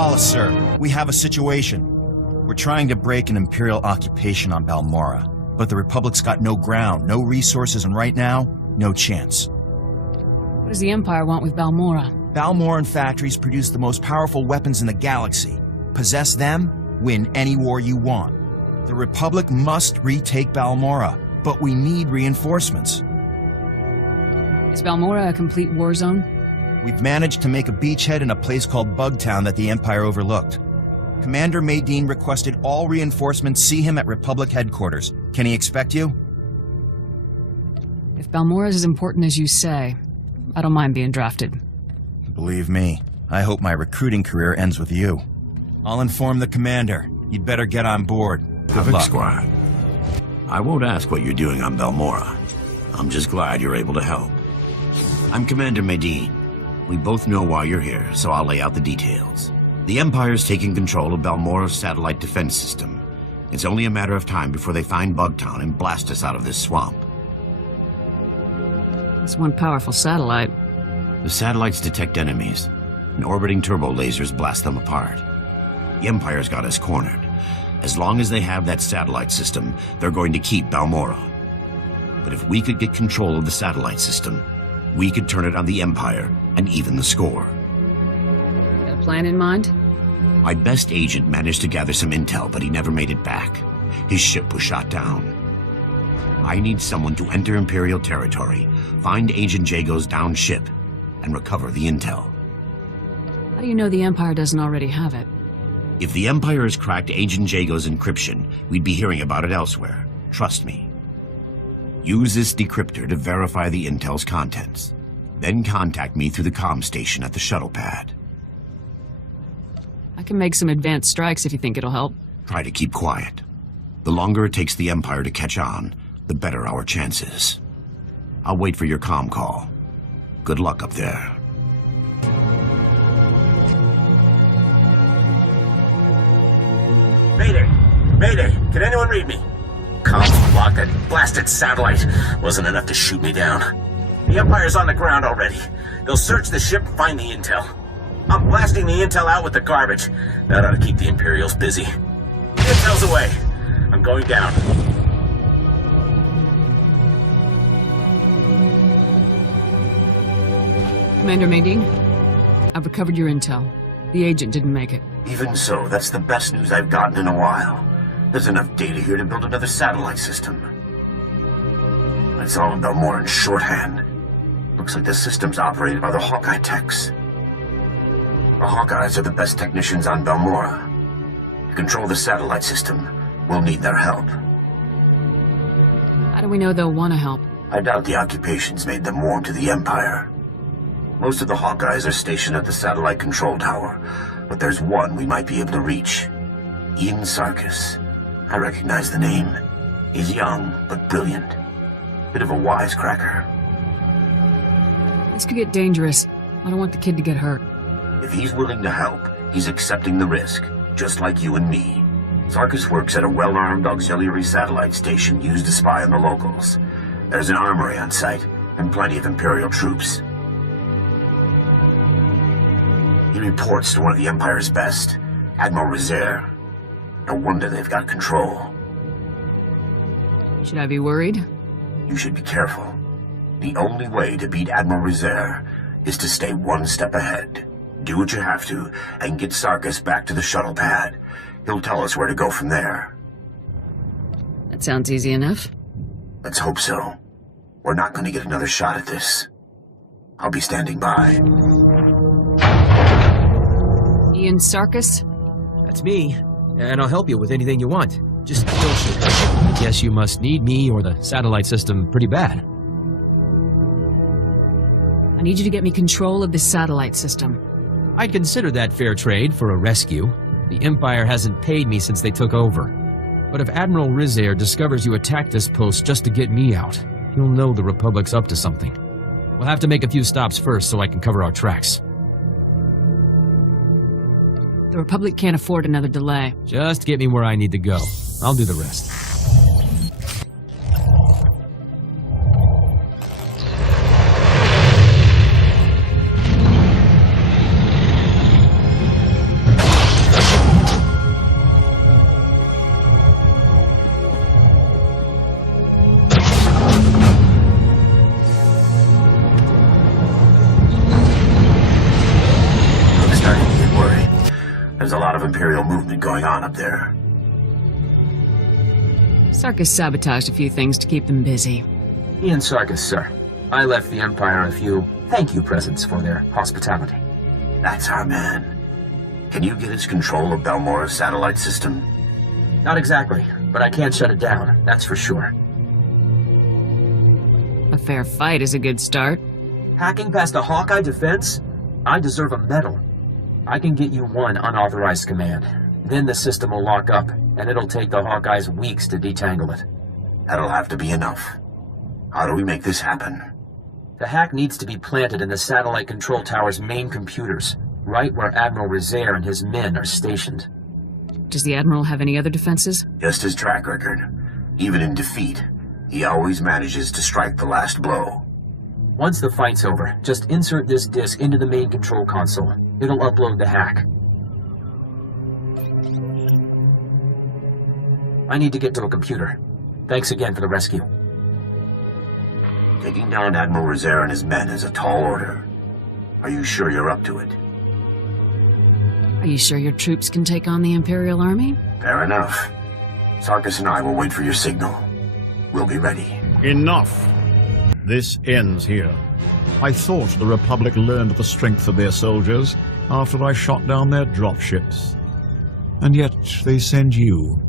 Hollis, sir. We have a situation. We're trying to break an Imperial occupation on Balmorra, but the Republic's got no ground, no resources, and right now, no chance. What does the Empire want with Balmorra? Balmorran factories produce the most powerful weapons in the galaxy. Possess them, win any war you want. The Republic must retake Balmorra, but we need reinforcements. Is Balmorra a complete war zone? We've managed to make a beachhead in a place called Bugtown that the Empire overlooked. Commander Maydeen requested all reinforcements see him at Republic headquarters. Can he expect you? If Balmorra is as important as you say, I don't mind being drafted. Believe me, I hope my recruiting career ends with you. I'll inform the commander. You'd better get on board. Good luck. Squad. I won't ask what you're doing on Balmorra. I'm just glad you're able to help. I'm Commander Maydeen. We both know why you're here, so I'll lay out the details. The Empire's taking control of Balmorra's satellite defense system. It's only a matter of time before they find Bugtown and blast us out of this swamp. It's one powerful satellite. The satellites detect enemies, and orbiting turbo lasers blast them apart. The Empire's got us cornered. As long as they have that satellite system, they're going to keep Balmorra. But if we could get control of the satellite system, we could turn it on the Empire and even the score. Got a plan in mind? My best agent managed to gather some intel, but he never made it back. His ship was shot down. I need someone to enter Imperial territory, find Agent Jago's downed ship, and recover the intel. How do you know the Empire doesn't already have it? If the Empire has cracked Agent Jago's encryption, we'd be hearing about it elsewhere. Trust me. Use this decryptor to verify the intel's contents. Then contact me through the comm station at the shuttle pad. I can make some advanced strikes if you think it'll help. Try to keep quiet. The longer it takes the Empire to catch on, the better our chances. I'll wait for your comm call. Good luck up there. Mayday! Mayday! Can anyone read me? Comms blocked. That blasted satellite wasn't enough to shoot me down. The Empire's on the ground already. They'll search the ship, find the intel. I'm blasting the intel out with the garbage. That ought to keep the Imperials busy. The intel's away. I'm going down. Commander Maydeen, I've recovered your intel. The agent didn't make it. Even so, that's the best news I've gotten in a while. There's enough data here to build another satellite system. It's all in Balmorra in shorthand. Looks like the system's operated by the Hawkeye techs. The Hawkeyes are the best technicians on Balmorra. To control the satellite system, we'll need their help. How do we know they'll want to help? I doubt the occupations made them warm to the Empire. Most of the Hawkeyes are stationed at the satellite control tower, but there's one we might be able to reach. Ian Sarkis. I recognize the name. He's young, but brilliant. Bit of a wisecracker. This could get dangerous. I don't want the kid to get hurt. If he's willing to help, he's accepting the risk, just like you and me. Sarkis works at a well-armed auxiliary satellite station used to spy on the locals. There's an armory on site, and plenty of Imperial troops. He reports to one of the Empire's best, Admiral Rezair. No wonder they've got control. Should I be worried? You should be careful. The only way to beat Admiral Rezair is to stay one step ahead. Do what you have to, and get Sarkis back to the shuttle pad. He'll tell us where to go from there. That sounds easy enough. Let's hope so. We're not going to get another shot at this. I'll be standing by. Ian Sarkis? That's me, and I'll help you with anything you want. Just don't shoot. I guess you must need me or the satellite system pretty bad. I need you to get me control of the satellite system. I'd consider that fair trade for a rescue. The Empire hasn't paid me since they took over. But if Admiral Rezair discovers you attacked this post just to get me out, he'll know the Republic's up to something. We'll have to make a few stops first so I can cover our tracks. The Republic can't afford another delay. Just get me where I need to go. I'll do the rest. Imperial movement going on up there. Sarkis sabotaged a few things to keep them busy. Ian Sarkis, sir. I left the Empire a few thank you presents for their hospitality. That's our man. Can you get us control of Balmorra's satellite system? Not exactly, but I can't shut it down, that's for sure. A fair fight is a good start. Hacking past a Hawkeye defense? I deserve a medal. I can get you one unauthorized command. Then the system will lock up, and it'll take the Hawkeyes weeks to detangle it. That'll have to be enough. How do we make this happen? The hack needs to be planted in the satellite control tower's main computers, right where Admiral Rizair and his men are stationed. Does the Admiral have any other defenses? Just his track record. Even in defeat, he always manages to strike the last blow. Once the fight's over, just insert this disk into the main control console. It'll upload the hack. I need to get to a computer. Thanks again for the rescue. Taking down Admiral Rizair and his men is a tall order. Are you sure you're up to it? Are you sure your troops can take on the Imperial Army? Fair enough. Sarkis and I will wait for your signal. We'll be ready. Enough. This ends here. I thought the Republic learned the strength of their soldiers after I shot down their dropships. And yet they send you.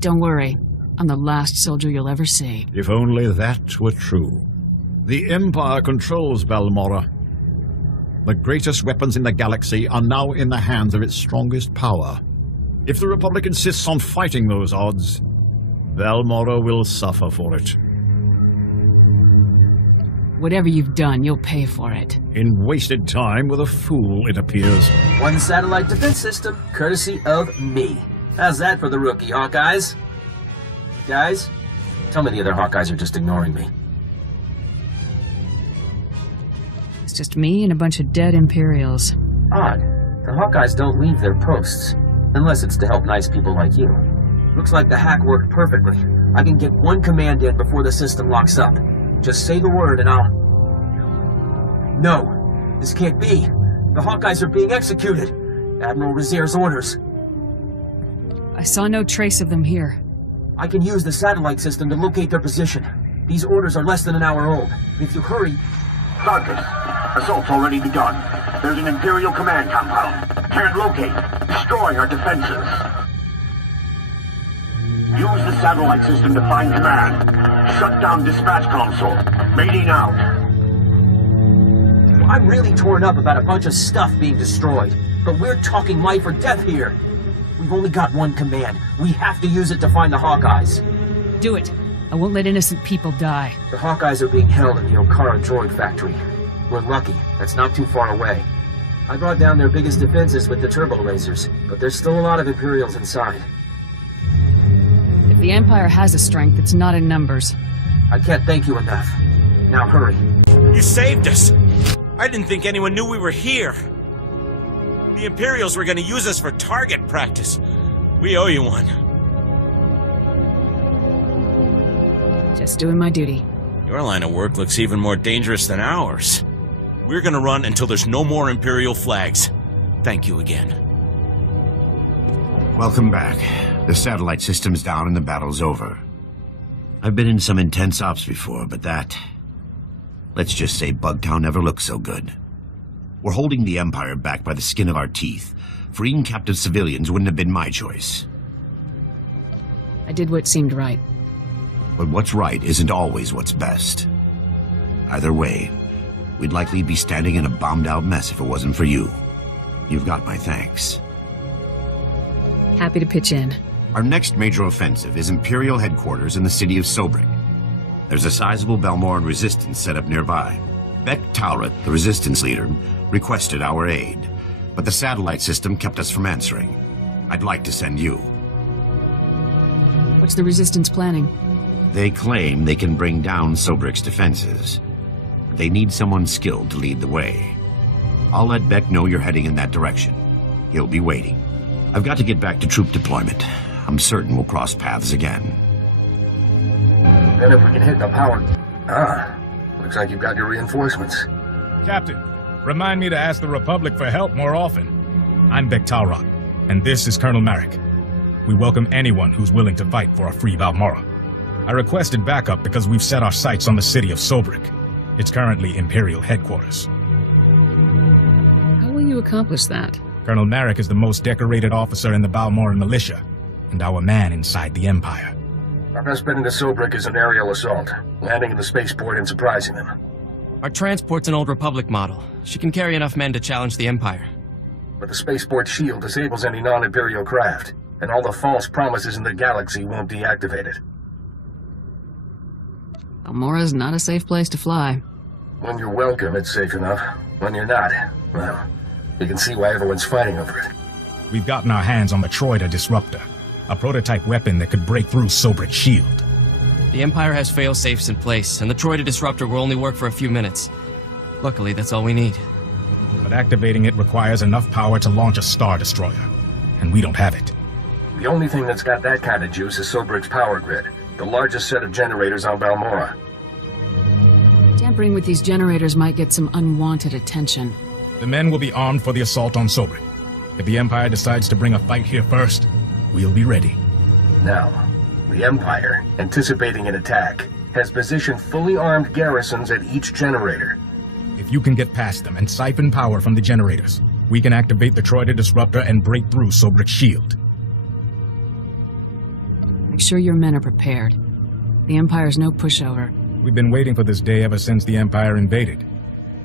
Don't worry. I'm the last soldier you'll ever see. If only that were true. The Empire controls Balmorra. The greatest weapons in the galaxy are now in the hands of its strongest power. If the Republic insists on fighting those odds, Balmorra will suffer for it. Whatever you've done, you'll pay for it. In wasted time with a fool, it appears. One satellite defense system, courtesy of me. How's that for the rookie, Hawkeyes? Guys, tell me the other Hawkeyes are just ignoring me. It's just me and a bunch of dead Imperials. Odd. The Hawkeyes don't leave their posts, unless it's to help nice people like you. Looks like the hack worked perfectly. I can get one command in before the system locks up. Just say the word and I'll... No, this can't be. The Hawkeyes are being executed. Admiral Rizair's orders. I saw no trace of them here. I can use the satellite system to locate their position. These orders are less than an hour old. If you hurry... Sarkis, assault's already begun. There's an Imperial command compound. Can't locate. Destroying our defenses. Use the satellite system to find command. Shut down dispatch console. Mating out. I'm really torn up about a bunch of stuff being destroyed. But we're talking life or death here. We've only got one command. We have to use it to find the Hawkeyes. Do it. I won't let innocent people die. The Hawkeyes are being held in the Okara droid factory. We're lucky. That's not too far away. I brought down their biggest defenses with the turbo lasers, but there's still a lot of Imperials inside. If the Empire has a strength, it's not in numbers. I can't thank you enough. Now hurry. You saved us! I didn't think anyone knew we were here. The Imperials were gonna use us for target practice. We owe you one. Just doing my duty. Your line of work looks even more dangerous than ours. We're gonna run until there's no more Imperial flags. Thank you again. Welcome back. The satellite system's down and the battle's over. I've been in some intense ops before, but that... Let's just say Bugtown never looked so good. We're holding the Empire back by the skin of our teeth. Freeing captive civilians wouldn't have been my choice. I did what seemed right. But what's right isn't always what's best. Either way, we'd likely be standing in a bombed-out mess if it wasn't for you. You've got my thanks. Happy to pitch in. Our next major offensive is Imperial headquarters in the city of Sobrik. There's a sizable Balmorran resistance set up nearby. Beck Tauret, the resistance leader, requested our aid, but the satellite system kept us from answering. I'd like to send you. What's the Resistance planning? They claim they can bring down Sobrik's defenses. They need someone skilled to lead the way. I'll let Beck know you're heading in that direction. He'll be waiting. I've got to get back to troop deployment. I'm certain we'll cross paths again. Then if we can hit the power... looks like you've got your reinforcements. Captain, remind me to ask the Republic for help more often. I'm Balmorra, and this is Colonel Marek. We welcome anyone who's willing to fight for a free Balmorra. I requested backup because we've set our sights on the city of Sobrik. It's currently Imperial headquarters. How will you accomplish that? Colonel Marek is the most decorated officer in the Balmorran militia, and our man inside the Empire. Our best bet into Sobrik is an aerial assault, landing in the spaceport and surprising them. Our transport's an old Republic model. She can carry enough men to challenge the Empire. But the spaceport shield disables any non-Imperial craft, and all the false promises in the galaxy won't deactivate it. Balmorra's not a safe place to fly. When you're welcome, it's safe enough. When you're not, well, you can see why everyone's fighting over it. We've gotten our hands on the Troida Disruptor, a prototype weapon that could break through Sobrik's shield. The Empire has fail-safes in place, and the Troida Disruptor will only work for a few minutes. Luckily, that's all we need. But activating it requires enough power to launch a Star Destroyer, and we don't have it. The only thing that's got that kind of juice is Sobrik's power grid, the largest set of generators on Balmorra. Tampering with these generators might get some unwanted attention. The men will be armed for the assault on Sobrik. If the Empire decides to bring a fight here first, we'll be ready. Now, the Empire, anticipating an attack, has positioned fully armed garrisons at each generator. If you can get past them and siphon power from the generators, we can activate the Troida Disruptor and break through Sobrik's shield. Make sure your men are prepared. The Empire's no pushover. We've been waiting for this day ever since the Empire invaded.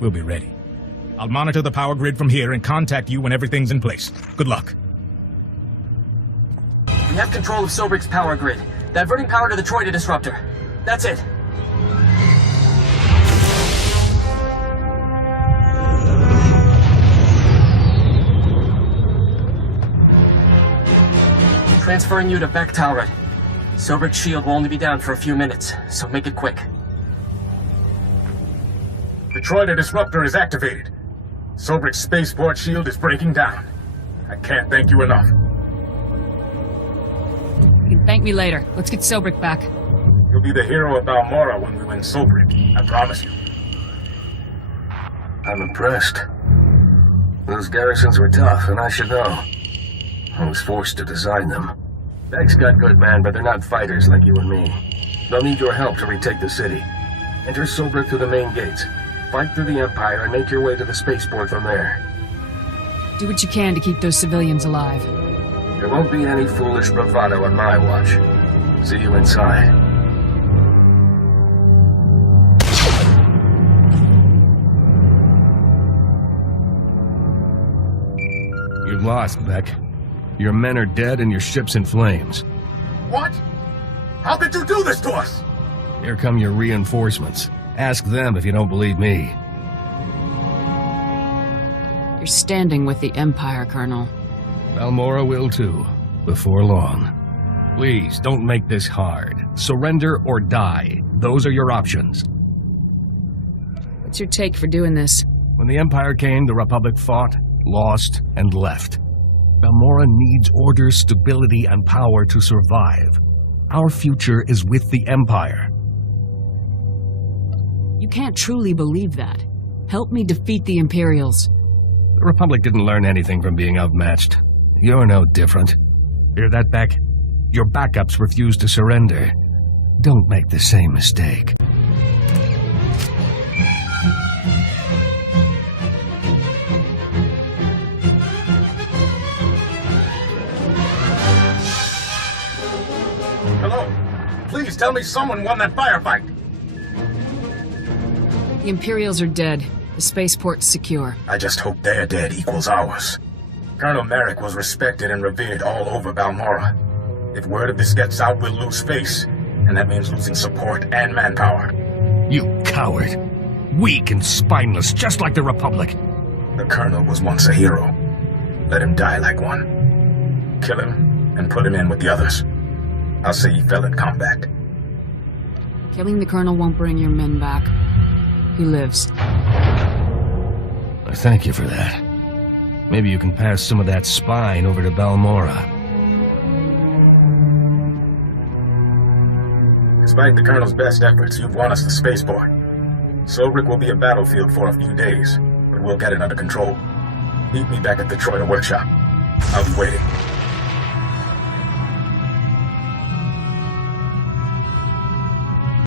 We'll be ready. I'll monitor the power grid from here and contact you when everything's in place. Good luck. We have control of Sobrik's power grid, diverting power to the Troida Disruptor. That's it. Transferring you to Beck Talrot. Sobrik's shield will only be down for a few minutes, so make it quick. The Troida Disruptor is activated. Sobrik's spaceport shield is breaking down. I can't thank you enough. You can thank me later. Let's get Sobrik back. You'll be the hero of Balmorra when we win Sobrik. I promise you. I'm impressed. Those garrisons were tough, and I should know. I was forced to design them. Beck's got good men, but they're not fighters like you and me. They'll need your help to retake the city. Enter Sobrik through the main gates. Fight through the Empire and make your way to the spaceport from there. Do what you can to keep those civilians alive. There won't be any foolish bravado on my watch. See you inside. You're lost, Beck. Your men are dead and your ship's in flames. What? How could you do this to us? Here come your reinforcements. Ask them if you don't believe me. You're standing with the Empire, Colonel. Balmorra will too, before long. Please, don't make this hard. Surrender or die. Those are your options. What's your take for doing this? When the Empire came, the Republic fought, lost, and left. Balmorra needs order, stability, and power to survive. Our future is with the Empire. You can't truly believe that. Help me defeat the Imperials. The Republic didn't learn anything from being outmatched. You're no different. Hear that, Beck? Your backups refuse to surrender. Don't make the same mistake. Hello? Please tell me someone won that firefight. The Imperials are dead. The spaceport's secure. I just hope their dead equals ours. Colonel Marek was respected and revered all over Balmorra. If word of this gets out, we'll lose face, and that means losing support and manpower. You coward. Weak and spineless, just like the Republic. The Colonel was once a hero. Let him die like one. Kill him, and put him in with the others. I'll say he fell in combat. Killing the Colonel won't bring your men back. He lives. I thank you for that. Maybe you can pass some of that spine over to Balmorra. Despite the Colonel's best efforts, you've won us the spaceport. Sobrik will be a battlefield for a few days, but we'll get it under control. Meet me back at the Troyer workshop. I'll be waiting.